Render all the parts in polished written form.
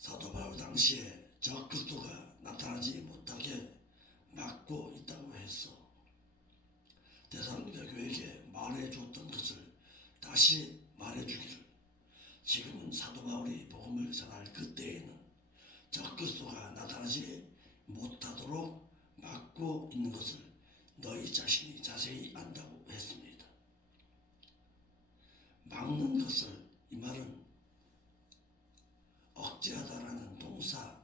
사도 바울 당시에 저 그리스도가 나타나지 못하게 막고 있다고 했어. 데살로니가 교회에게 말해줬던 것을 다시 말해주기를, 지금은 사도 바울이 복음을 전할 그때에는 저 그리스도가 나타나지 못하도록 막고 있는 것을 너희 자신이 자세히 안다고 했습니다. 막는 것을, 이 말은 억제하다라는 동사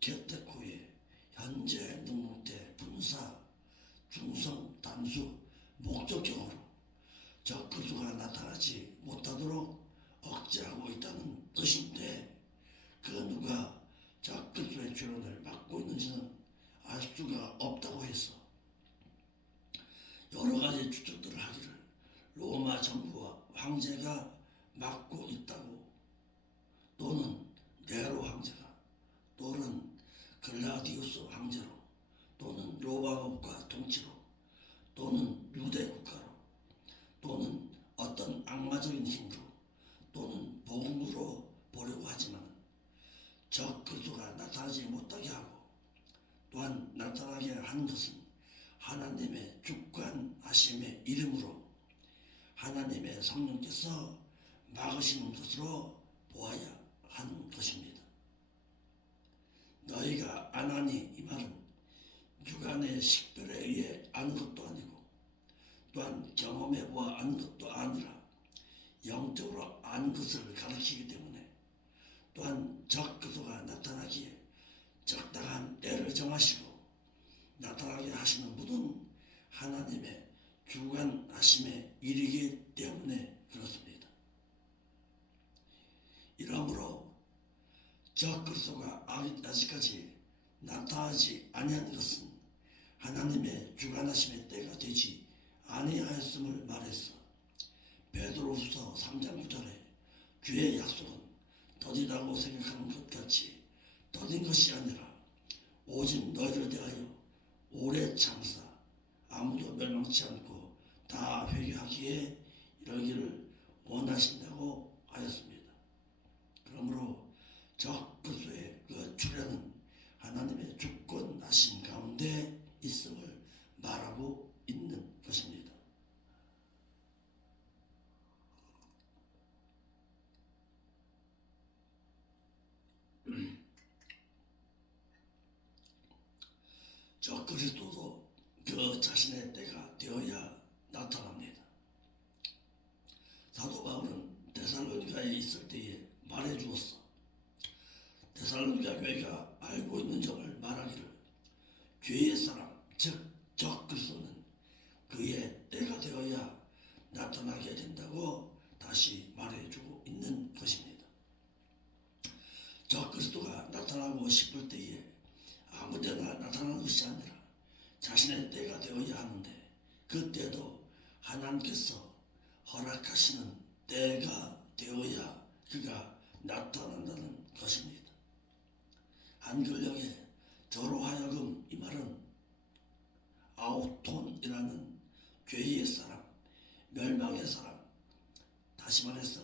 곁택 후에 현재 능동태 분사 중성 단수 목적형으로 저 그리스도가 나타나지 못하도록 억제하고 있다는 뜻인데, 그 누가 저 그리스도의 출현을 막고 있는지는 알 수가 없다고 해서 여러 가지 추측들을 하기를 로마 정부와 황제가 막고 있다고, 또는 네로 황제가, 또는 글라디우스 황제로, 또는 로마법과 통치로, 또는 유대 국가로, 또는 어떤 악마적인 힘으로, 또는 복음으로 보려고 하지만 저 그리스도가 나타나지 못하게 하고, 또한 나타나게 하는 것은 하나님의 주관하심의 이름으로 하나님의 성령께서 막으시는 것으로 보아야 하는 것입니다. 너희가 아나니, 이 말은 육안의 식별에 의해 아는 것도 아니고, 또한 경험해 보아 아는 것도 아니라 영적으로 아는 것을 가르치기 때문에, 또한 저 그리스도가 나타나기에 적당한 때를 정하시고 나타나게 하시는 분은 하나님의 주관하심에 이르기 때문에 그렇습니다. 이러므로 저 그리스도가 아직까지 나타나지 아니한 것은 하나님의 주관하심의 때가 되지 아니하였음을 말했어. 베드로후서 3장 9절에 주의 약속은 더디다고 생각하는 것 같이 더딘 것이 아니라 오직 너희를 대하여 오래 참사 아무도 멸망치 않고 다 회개하기에 이러기를 원하신다고 하였습니다. 그러므로 저 그리스도의 그 출현은 하나님의 주권하심 가운데 있음을 말하고 있는 것입니다. 저 그리스도도 그 자신의 때가 되어야 나타납니다. 사도 바울은 데살로니가에 있을 때에 말해주었어. 데살로니가 교회가 알고 있는 점을 말하기를, 죄의 사람 즉 저 그리스도는 그의 때가 되어야 나타나게 된다고 다시 말해주고 있는 것입니다. 저 그리스도가 나타나고 싶을 때에 아무데나 나타나는 것이 아니라 자신의 때가 되어야 하는데, 그 때도 하나님께서 허락하시는 때가 되어야 그가 나타난다는 것입니다. 한글역에 저로 하여금, 이 말은 아우톤이라는 죄의 사람, 멸망의 사람, 다시 말해서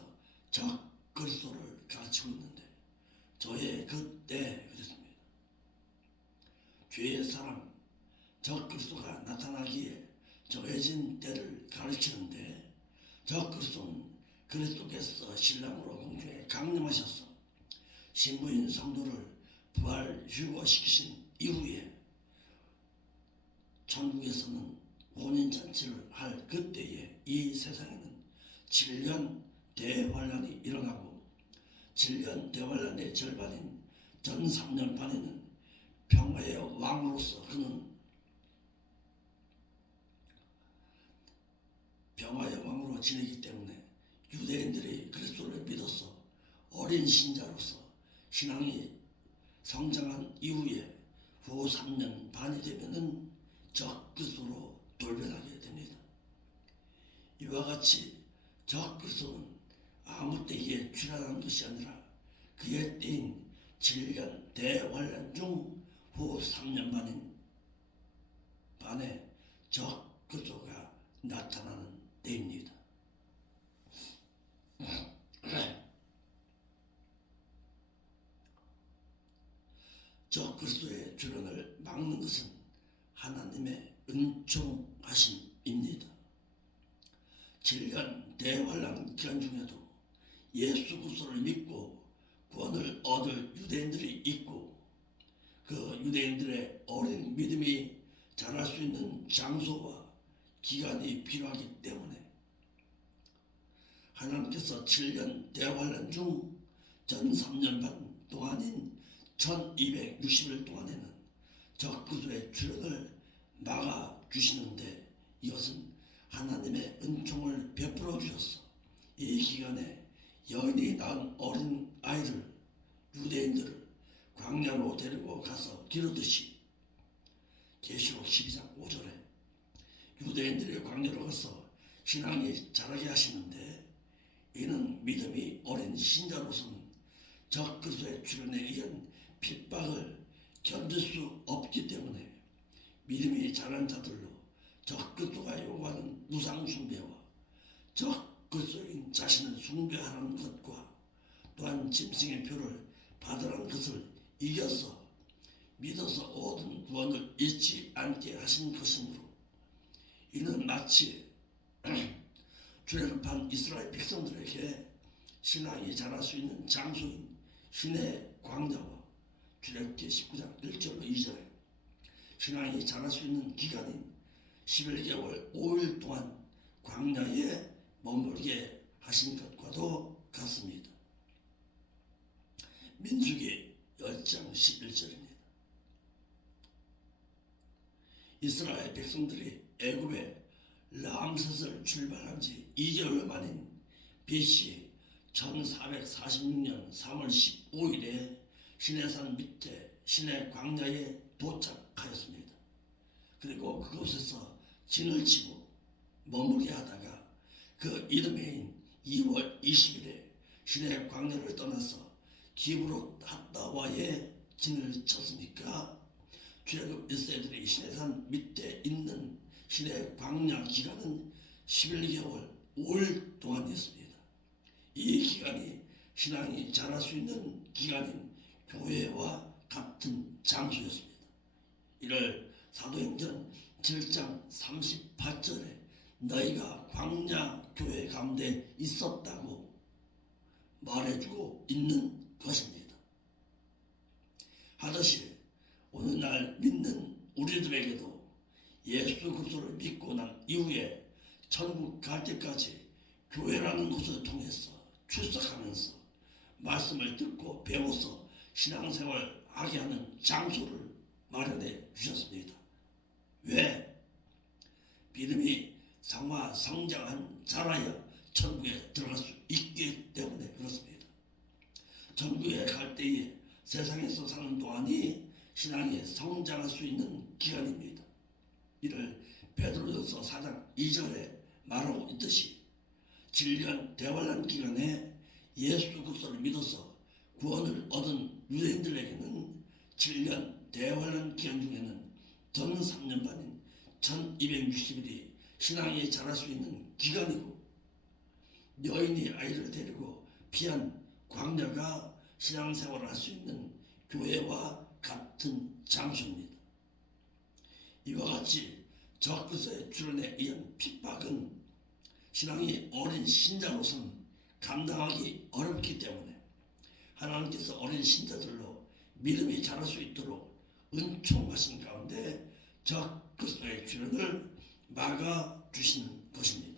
저 그리스도를 가르치고 있는데, 저의 그때 그랬습니다. 죄의 사람, 저 그리스도가 나타나기에 정해진 때를 가르치는데, 저 그리스도는 그리스도께서 신랑으로 공중에 강림하셔서 신부인 성도를 부활 휴거시키신 이후에 천국에서는 혼인잔치를 할 그때에 이 세상에는 7년 대환란이 일어나고, 7년 대환란의 절반인 전 3년 반에는 평화의 왕으로서 그는 평화의 왕으로 지내기 때문에 유대인들이 그리스도를 믿어서 어린 신자로서 신앙이 성장한 이후에 후 3년 반이 되면은 저 그리스도로 돌변하게 됩니다. 이와 같이 저 그리스도는 아무 때에 출현한 것이 아니라 그의 때인 7년 대환란 중 후 3년 반에 저 그리스도가 나타나는 때입니다. 적 그리스도의 출현을 막는 것은 하나님의 은총하심입니다. 7년 대환란 기간 중에도 예수 그리스도를 믿고 구원을 얻을 유대인들이 있고, 그 유대인들의 어린 믿음이 자랄 수 있는 장소와 기간이 필요하기 때문에 하나님께서 7년 대환란 중 전 3년 반 동안인 1260일 동안에는 적 그리스도의 출현을 막아주시는데, 이것은 하나님의 은총을 베풀어 주셔서 이 기간에 여인이 낳은 어린 아이를, 유대인들을 광야로 데리고 가서 기르듯이 계시록 12장 5절에 유대인들이 광야로 가서 신앙이 자라게 하시는데, 이는 믿음이 어린 신자로서는 적 그리스도의 출현에 의한 핍박을 견딜 수 없기 때문에 믿음이 자란 자들로 적 그리스도가 요구하는 우상 숭배와 적 그리스도인 자신을 숭배하라는 것과 또한 짐승의 표를 받으라는 것을 이겨서 믿어서 얻은 구원을 잃지 않게 하신 것이므로, 이는 마치 출애굽한 이스라엘 백성들에게 신앙이 자랄 수 있는 장소인 신의 광야와 출애굽기 19장 1절로 2절에 신앙이 자랄 수 있는 기간인 11개월 5일 동안 광야에 머물게 하신 것과도 같습니다. 민수기 10장 11절입니다. 이스라엘 백성들이 애굽에 람셋을 출발한 지 2개월 만인 BC 1446년 3월 15일에 시내산 밑에 시내 광야에 도착하였습니다. 그리고 그곳에서 진을 치고 머물게 하다가 그 이듬해인 2월 20일에 시내 광야를 떠나서 기브롯 핫다와에 진을 쳤으니까 출애굽 1세들이 시내산 밑에 있는 시내 광야 기간은 11개월 5일 동안이었습니다. 이 기간이 신앙이 자랄 수 있는 기간인 교회와 같은 장소였습니다. 이를 사도행전 7장 38절에 너희가 광야 교회 가운데 있었다고 말해주고 있는 것입니다. 하듯이 오늘날 믿는 우리들에게도 예수 그리스도를 믿고 난 이후에 천국 갈 때까지 교회라는 곳을 통해서 출석하면서 말씀을 듣고 배워서 신앙생활 하게 하는 장소를 마련해 주셨습니다. 왜? 믿음이 성장한 자라야 천국에 들어갈 수 있기 때문에 그렇습니다. 천국에 갈 때에 세상에서 사는 동안이 신앙이 성장할 수 있는 기간입니다. 이를 베드로전서 4장 2절에 말하고 있듯이 7년 대환란 기간에 예수 그리스도를 믿어서 구원을 얻은 유대인들에게는 7년 대환란 기간 중에는 전 3년 반인 1260일이 신앙이 자랄 수 있는 기간이고, 여인이 아이를 데리고 피한 광야가 신앙생활을 할 수 있는 교회와 같은 장소입니다. 이와 같이 적 그리스도의 출현에 의한 핍박은 신앙이 어린 신자로서는 감당하기 어렵기 때문에 하나님께서 어린 신자들로 믿음이 자랄 수 있도록 은총하신 가운데 적 그리스도의 출현을 막아주시는 것입니다.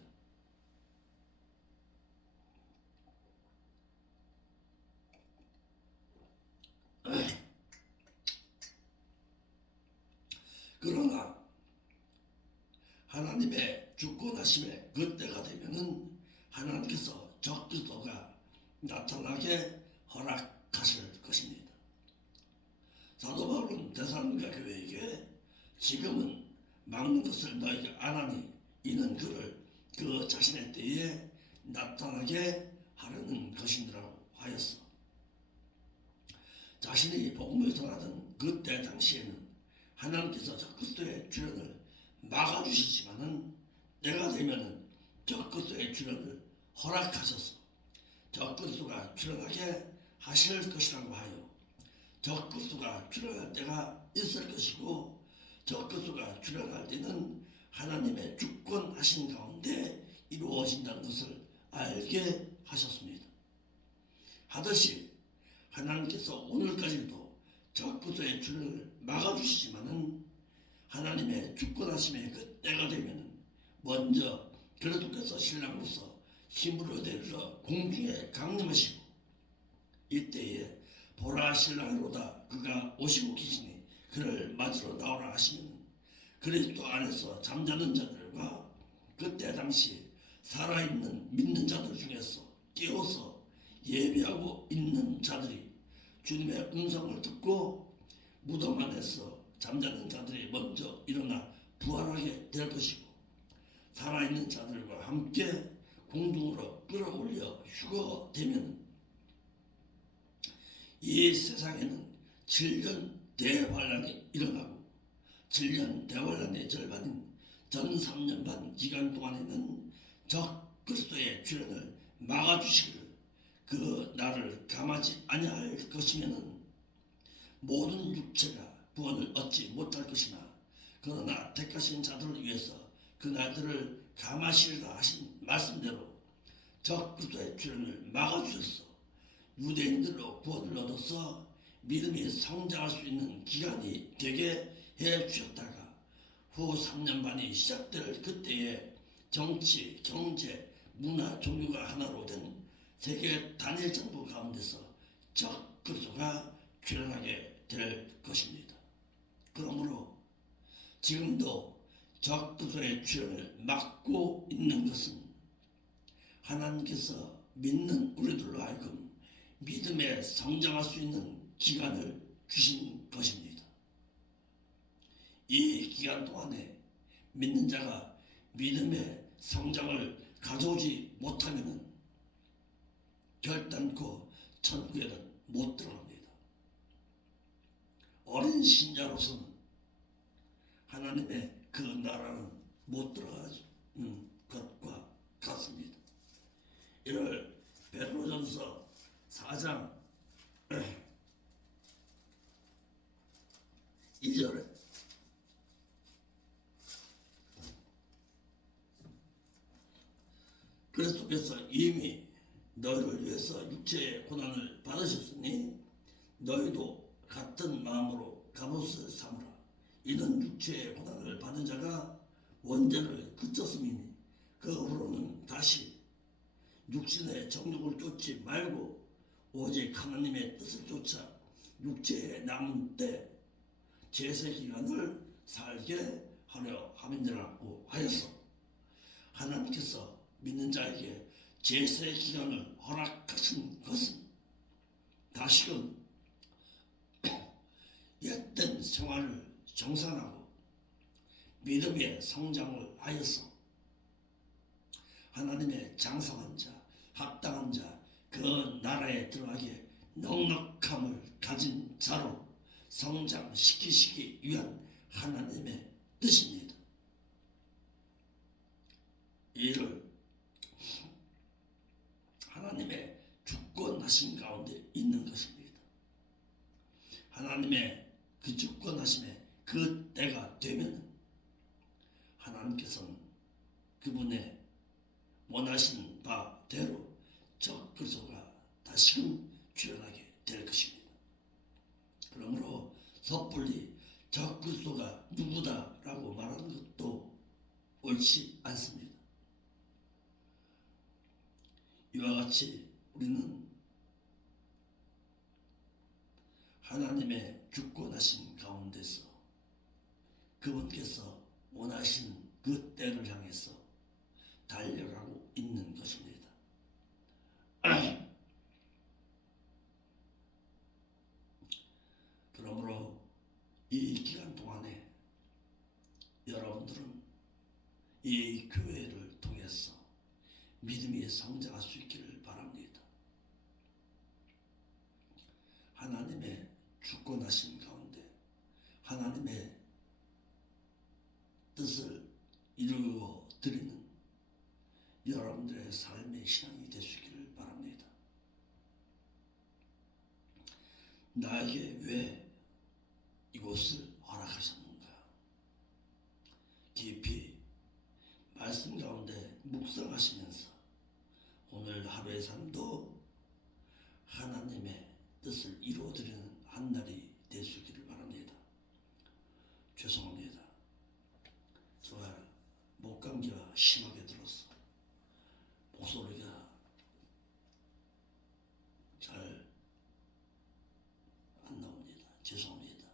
그러나 하나님의 주권하심의 그때가 되면은 하나님께서 적 그리스도가 나타나게 허락하실 것입니다. 사도 바울은 데살로니가 교회에게 지금은 막는 것을 너희가 안 하니 이는 그를 그 자신의 때에 나타나게 하려는 것이니라고 하였어. 자신이 복음을 전하던 그때 당시에는 하나님께서 적 그리스도의 출현을 막아주시지만은 때가 되면은 적 그리스도의 출현을 허락하셔서 적 그리스도가 출현하게 하실 것이라고 하여 적그리스도가 출현할 때가 있을 것이고, 적그리스도가 출현할 때는 하나님의 주권하신 가운데 이루어진다는 것을 알게 하셨습니다. 하듯이 하나님께서 오늘까지도 적그리스도의 출현을 막아주시지만은 하나님의 주권하심의 그 때가 되면 먼저 그리스도께서 신랑으로서 힘으로 내려 공중에 강림하시고, 이때에 보라 신랑으로다 그가 오시고 계시니 그를 맞으러 나오라 하시면 그리스도 안에서 잠자는 자들과 그때 당시 살아있는 믿는 자들 중에서 깨어서 예배하고 있는 자들이 주님의 음성을 듣고 무덤 안에서 잠자는 자들이 먼저 일어나 부활하게 될 것이고, 살아있는 자들과 함께 공중으로 끌어올려 휴거되면 이 세상에는 7년 대환란이 일어나고, 7년 대환란의 절반인 전 3년 반 기간 동안에는 적 그리스도의 출현을 막아주시기를 그 날을 감하지 아니할 것이면은 모든 육체가 구원을 얻지 못할 것이나, 그러나 택하신 자들을 위해서 그 날들을 감하시리라 하신 말씀대로 적 그리스도의 출현을 막아주셔서 유대인들로 구원을 얻어서 믿음이 성장할 수 있는 기간이 되게 해 주셨다가 후 3년 반이 시작될 그때에 정치, 경제, 문화, 종교가 하나로 된 세계 단일 정부 가운데서 적 그리스도가 출현하게 될 것입니다. 그러므로 지금도 적 그리스도의 출현을 막고 있는 것은 하나님께서 믿는 우리들로 하여금 믿음에 성장할 수 있는 기간을 주신 것입니다. 이 기간 동안에 믿는 자가 믿음의 성장을 가져오지 못하면 결단코 천국에는 못 들어갑니다. 어린 신자로서는 하나님의 그 나라는 못 들어가는 것과 같습니다. 이를 베드로전서 4장 1절에 그리스도께서 이미 너희를 위해서 육체의 고난을 받으셨으니 너희도 같은 마음으로 갑옷을 삼으라. 이는 육체의 고난을 받은 자가 원죄를 그쳤음이니 그 후로는 다시 육신의 정욕을 쫓지 말고 오직 하나님의 뜻을 쫓아 육체의 남은 때 제세 기간을 살게 하려 함이라고 하여서, 하나님께서 믿는 자에게 제세 기간을 허락하신 것은 다시금 옛된 생활을 정산하고 믿음의 성장을 하여서 하나님의 장성한 자, 합당한 자, 그 나라에 들어가기에 넉넉함을 가진 자로 성장시키시기 위한 하나님의 뜻입니다. 이를 하나님의 주권하심 가운데 있는 것입니다. 하나님의 그 주권하심에 그 때가 되면 하나님께서는 그분의 원하신 바대로 적 그리스도가 다시금 출현하게 될 것입니다. 그러므로 섣불리 적 그리스도가 누구다라고 말하는 것도 옳지 않습니다. 이와 같이 우리는 하나님의 주권하신 가운데서 그분께서 원하신 그 때를 향해서 달려가고 있는 것입니다. 그러므로 이 기간 동안에 여러분들은 이 교회를 통해서 믿음이 성장할 수 있기를 바랍니다. 하나님의 주권하신 가운데 하나님의 뜻을 이루어 드리는 여러분들의 삶의 신앙이 되시기를 바랍니다. 나에게 왜 이곳을 허락하셨는가? 깊이 말씀 가운데 묵상하시면서 오늘 하루의 삶도 하나님의 뜻을 이루어드리는 한 날이 될 수 있기를 바랍니다. 죄송합니다. 제가 목감기가 심하게 들어서 목소리가 잘 안 나옵니다. 죄송합니다.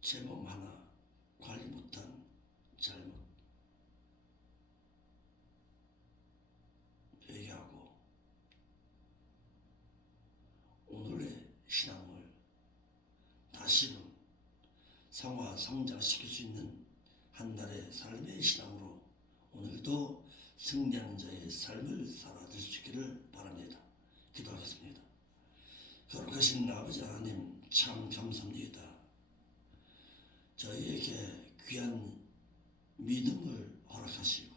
제 몸 하나 관리 못한 잘못 회개하고 오늘의 신앙을 다시금 성화 성장시킬 수 있는 한 달의 삶의 신앙으로 오늘도 승리하는 자의 삶을 살아들 수 있기를 바랍니다. 기도하겠습니다. 거룩하신 아버지 하나님, 참 감사합니다. 저희에게 귀한 믿음을 허락하시고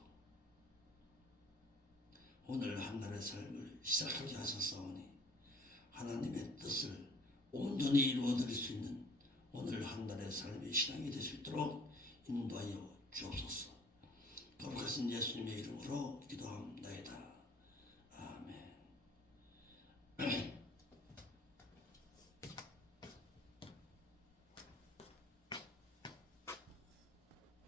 오늘 한 날의 삶을 시작하게 하셨사오니 하나님의 뜻을 온전히 이루어드릴 수 있는 오늘 한 날의 삶의 신앙이 될 수 있도록 인도하여 주옵소서. 거룩하신 예수님의 이름으로 기도합니다.